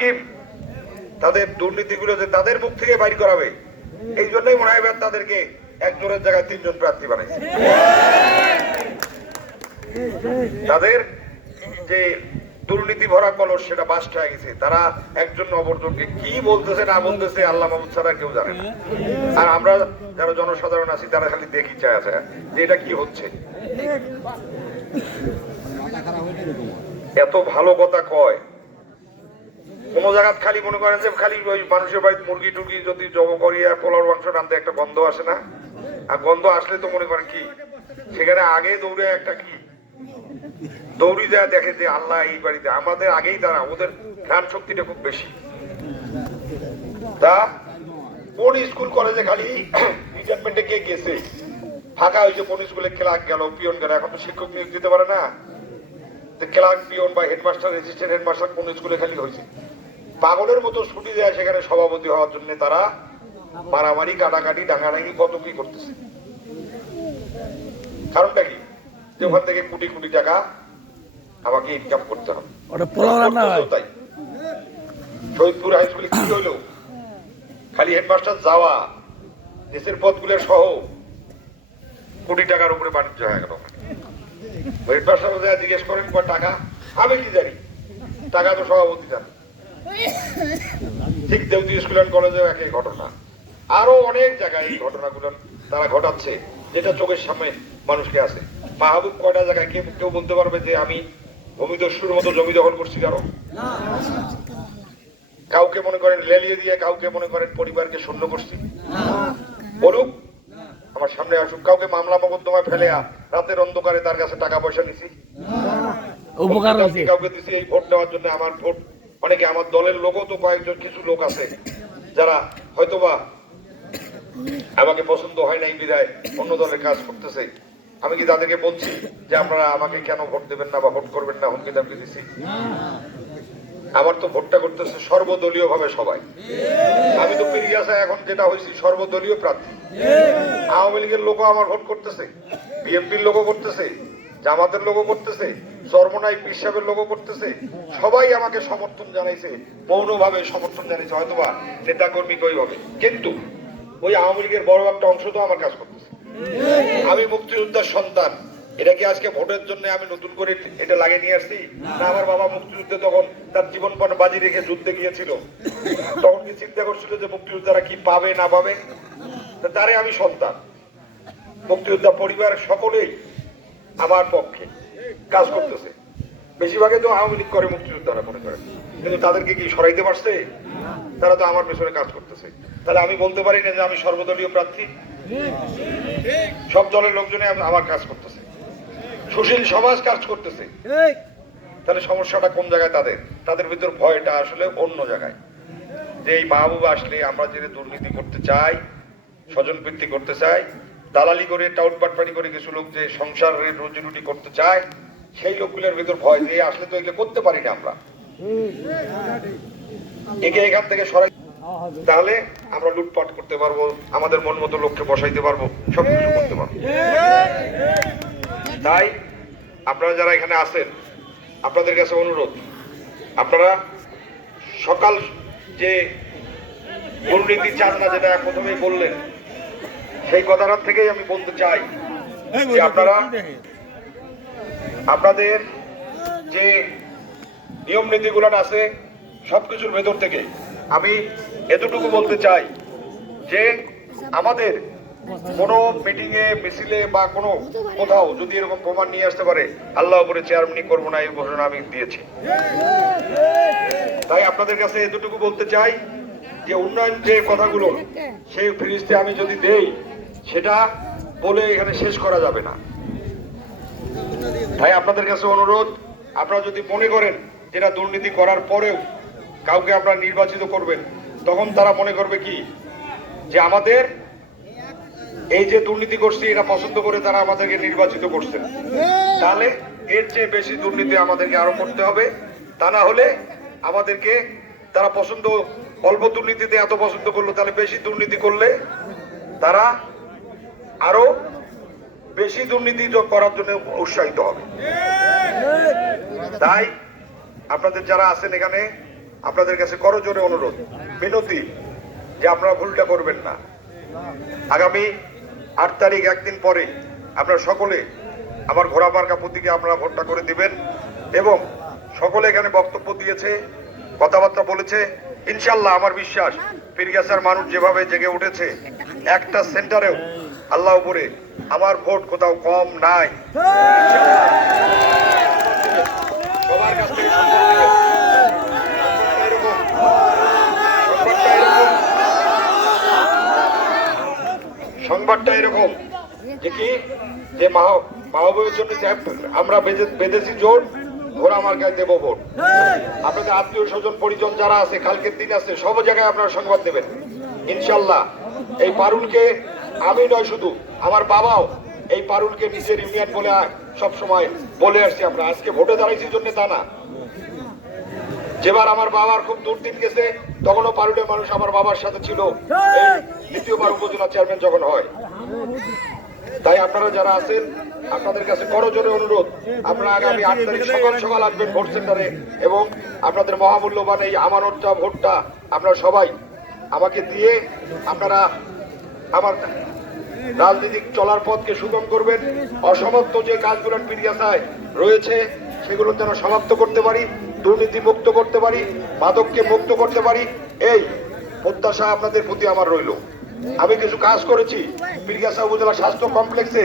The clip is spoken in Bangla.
হাকিম তাদের দুর্নীতিগুলো যে তাদের মুখ থেকে বাইর করাবে, এই জন্যই মনে হয় তাদেরকে একজনের জায়গায় 3 জন প্রার্থী বানাইছে। তাদের যে দুর্নীতি ভরা কলস সেটা বাস্ট হয়ে গেছে। তারা একজন অপরজনকে কি বলতেছে না বলতেছে আল্লাহ মাহমুদ ছাড়া কেউ জানে না। আর আমরা যারা জনসাধারণ আছি তারা খালি দেখি চাই আছে যে এটা কি হচ্ছে। এত ভালো কথা কয়, কোন জায়গা খালি মনে করেন যে খালি ওই মানুষের বাড়িতে মুরগি টুরগি যদি জব করিয়া পোলার মাংস রাঁধতে একটা গন্ধ আসে না, আর গন্ধ আসলে তো মনে করেন কি সেখানে আগে দৌড়ে একটা কি দৌড়ি যায় দেখে যে আল্লাহ এই বাড়িতে, আমাদের আগেই তারা, ওদের ঘ্রাণ শক্তিটা খুব বেশি। তা কোন স্কুল কলেজে খালি রিটায়ারমেন্টে কে গেছে, ফাঁকা হয়েছে, কোন স্কুলে ক্লার্ক গেল, পিয়ন গেল, এখন তো শিক্ষক নিয়োগ দিতে পারে না, ক্লার্ক পিয়ন বা হেডমাস্টার অ্যাসিস্ট্যান্ট হেডমাস্টার কোন স্কুলে খালি হয়েছে। পাগলের মতো ছুটি দেয় সেখানে সভাপতি হওয়ার জন্য তারা মারামারি কাটাকাটি ডাঙাডাঙি কত কি করতেছে। কারণটা কি? যে ওখান থেকে কোটি কোটি টাকা আমাকে ইনকাম করতে হবে। তাই শহীদপুর হাই স্কুলে কি হইলো, খালি হেডমাস্টার যাওয়া দেশের পদগুলো সহ কোটি টাকার উপরে বাণিজ্য হয়ে গেল। হেডমাস্টার জিজ্ঞেস করেন টাকা, আমি কি জানি, টাকা তো সভাপতি জানে। ঠিক দেউতি স্কুল অ্যান্ড কলেজেও একই ঘটনা, আরো অনেক জায়গায় এই ঘটনাগুলো তারা ঘটাচ্ছে যেটা চোখের সামনে মানুষকে আছে। মাহবুব কয়টা জায়গায় কেউ বলতে পারবে যে আমি ভূমিদস্যুর মতো জমি দখল করছি? কারো কাউকে মনে করেন লেলিয়ে দিয়ে, কাউকে মনে করেন পরিবারকে শূন্য করছি? বলুক, আমার সামনে আসুক। কাউকে মামলা মোকদ্দমায় ফেলে রাতের অন্ধকারে তার কাছে টাকা পয়সা নিছি? কাউকে দিছি এই ভোট দেওয়ার জন্য? আমার ভোট, অনেকে আমার দলের লোকও তো কয়েকজন কিছু লোক আছে যারা হয়তোবা আমাকে পছন্দ হয় নাই বিধায় অন্য দলের কাজ করতেছে। আমি কি তাদেরকে বলছি যে আপনারা আমাকে কেন ভোট দেবেন না বা ভোট করবেন না? হুমকি দামকি দিচ্ছি? আমার তো ভোটটা করতেছে সর্বদলীয় ভাবে সবাই। আমি তো পিরিয়াসায় এখন যেটা হয়েছি সর্বদলীয় প্রার্থী। আওয়ামী লীগের লোকও আমার ভোট করতেছে, বিএনপির লোকও করতেছে, জামাতের লোকও করতেছে, চরমনাই পীর সাহেবের লোকও করতেছে। সবাই আমাকে সমর্থন জানাইছে, মৌনভাবে সমর্থন জানাইছে, হয়তোবা নেতা কর্মী কইভাবে, কিন্তু ওই আওয়ামী লীগের বড় একটা অংশ তো আমার কাজ করতেছে। আমি মুক্তিযোদ্ধার সন্তান, এটা কি আজকে ভোটের জন্য আমি নতুন করে এটা লাগিয়ে নিয়ে আসছি? না, আমার বাবা মুক্তিযুদ্ধে তখন তার জীবনপণ বাজি রেখে যুদ্ধে গিয়েছিল, তখন কি চিন্তা করছিল যে মুক্তিযোদ্ধারা কি পাবে না পাবে? তারে আমি সন্তান, মুক্তিযোদ্ধা পরিবার সকলেই আমার পক্ষে কাজ করতেছে। বেশিরভাগে তো আওয়ামী লীগ করে মুক্তিযোদ্ধারা মনে করেন, কিন্তু তাদেরকে কি সরাইতে পারছে? তারা তো আমার পেছনে কাজ করতেছে। তাহলে আমি বলতে পারি না যে আমি সর্বদলীয় প্রার্থী? সব দলের লোকজনে আমার কাজ করতেছে, সুশীল সমাজ কাজ করতেছে। তাহলে সমস্যাটা কোন জায়গায়? তাদের ভিতর ভয়টা আসলে অন্য জায়গায়, যে এই মাহবুব আসলে আমরা যে দুর্নীতি করতে চাই, স্বজনপ্রীতি করতে চাই, দালালি করে টাউট বাটপাড়ি করে কিছু লোক যে সংসারের রুজি রুটি করতে চায়, সেই লোকগুলোর ভিতর ভয় যে আসলে তো এগুলো করতে পারি না আমরা, একে এখান থেকে সরাই, তাহলে আমরা লুটপাট করতে পারবো, আমাদের মন মতো লোককে বসাইতে পারবো, সবকিছু করতে পারবো। তাই আপনারা যারা এখানে আছেন, আপনাদের কাছে অনুরোধ, আপনারা সকাল যে দুর্নীতি চান না, যেটা প্রথমেই বললেন, সেই কথাটা থেকেই আমি বলতে চাই যে আপনারা আপনাদের যে নিয়ম নীতিগুলো আছে সবকিছুর ভেতর থেকে আমি এতটুকু বলতে চাই যে আমাদের কোনো মিটিং এ, মিছিলে বা কোনো কোথাও যদি এরকম প্রমাণ নিয়ে আসতে পারে, আল্লাহ উপরে চেয়ারম্যানই করবো না, এই ঘোষণা আমি দিয়েছি। তাই আপনাদের কাছে এতটুকু বলতে চাই যে উন্নয়ন যে কথাগুলো সেই ফিরিস্তে আমি যদি দেই, সেটা বলে এখানে শেষ করা যাবে না। তাই আপনাদের কাছে অনুরোধ, আপনারা যদি মনে করেন যেটা দুর্নীতি করার পরেও কাউকে আপনারা নির্বাচিত করবেন, তখন তারা মনে করবে কি যে আমাদের এই যে দুর্নীতি করছি এটা পছন্দ করে তারা আমাদেরকে নির্বাচিত করছেন, তাহলে এর চেয়ে বেশি দুর্নীতি আমাদেরকে আরো করতে হবে। তা না হলে আমাদেরকে তারা পছন্দ, অল্প দুর্নীতিতে এত পছন্দ করলো, তাহলে বেশি দুর্নীতি করলে তারা আরো বেশি দুর্নীতি করার জন্য উৎসাহিত হবে। তাই আপনাদের যারা আছেন এখানে, আপনাদের কাছে করজোরে অনুরোধ মিনতি যে আপনারা ভুলটা করবেন না। আগামী 8 তারিখ একদিন পরে আপনারা সকলে আমার ঘোড়া মার্কা প্রতীকে আপনারা ভোটটা করে দিবেন এবং সকলে এখানে বক্তব্য দিয়েছে, কথাবার্তা বলেছে। ইনশাল্লাহ আমার বিশ্বাস পীরগাছার মানুষ যেভাবে জেগে উঠেছে, একটা সেন্টারেও আল্লাহ উপরে আমার ভোট কোথাও কম নাই। সবার কাছ থেকে সংবাদটা এরকম যে কি যে মাহবুবের জন্য আমরা বেঁধেছি জোর, ঘোড়া মার্কায় দেবো ভোট। আপনাদের আত্মীয় স্বজন পরিজন যারা আছে, কালকের দিন আছে, সব জায়গায় আপনারা সংবাদ দেবেন ইনশাল্লাহ। এই পারুলকে আমি নয়, শুধু আমার বাবাও এই পারুলকে নিজের ইউনিয়ন বলে সব সময় বলে আসছি। আমরা আজকে ভোটে দাঁড়াইছি জন্য তা না। যেবার আমার বাবার খুব দুর্দিন গেছে, তখনও পারুলের মানুষ আমার বাবার সাথে ছিল, এই দ্বিতীয়বার উপজেলা চেয়ারম্যান যখন হয়। তাই আপনারা যারা আছেন, আপনাদের কাছে করজোরে অনুরোধ, আপনারা আগামী 8 তারিখ সকাল সকাল আসবেন ভোট সেন্টারে এবং আপনাদের মহামূল্যবান এই আমানতটা ভোটটা আপনারা সবাই আমাকে দিয়ে আপনারা আমার রাজনৈতিক চলার পথকে সুগম করবেন। অসমাপ্ত যে কাজগুলো পীরগাছায় রয়েছে সেগুলো যেন সমাপ্ত করতে পারি, দুর্নীতি মুক্ত করতে পারি, মাদককে মুক্ত করতে পারি, এই প্রত্যাশা আপনাদের প্রতি আমার রইল। আমি কিছু কাজ করেছি পীরগাছা উপজেলা স্বাস্থ্য কমপ্লেক্সে।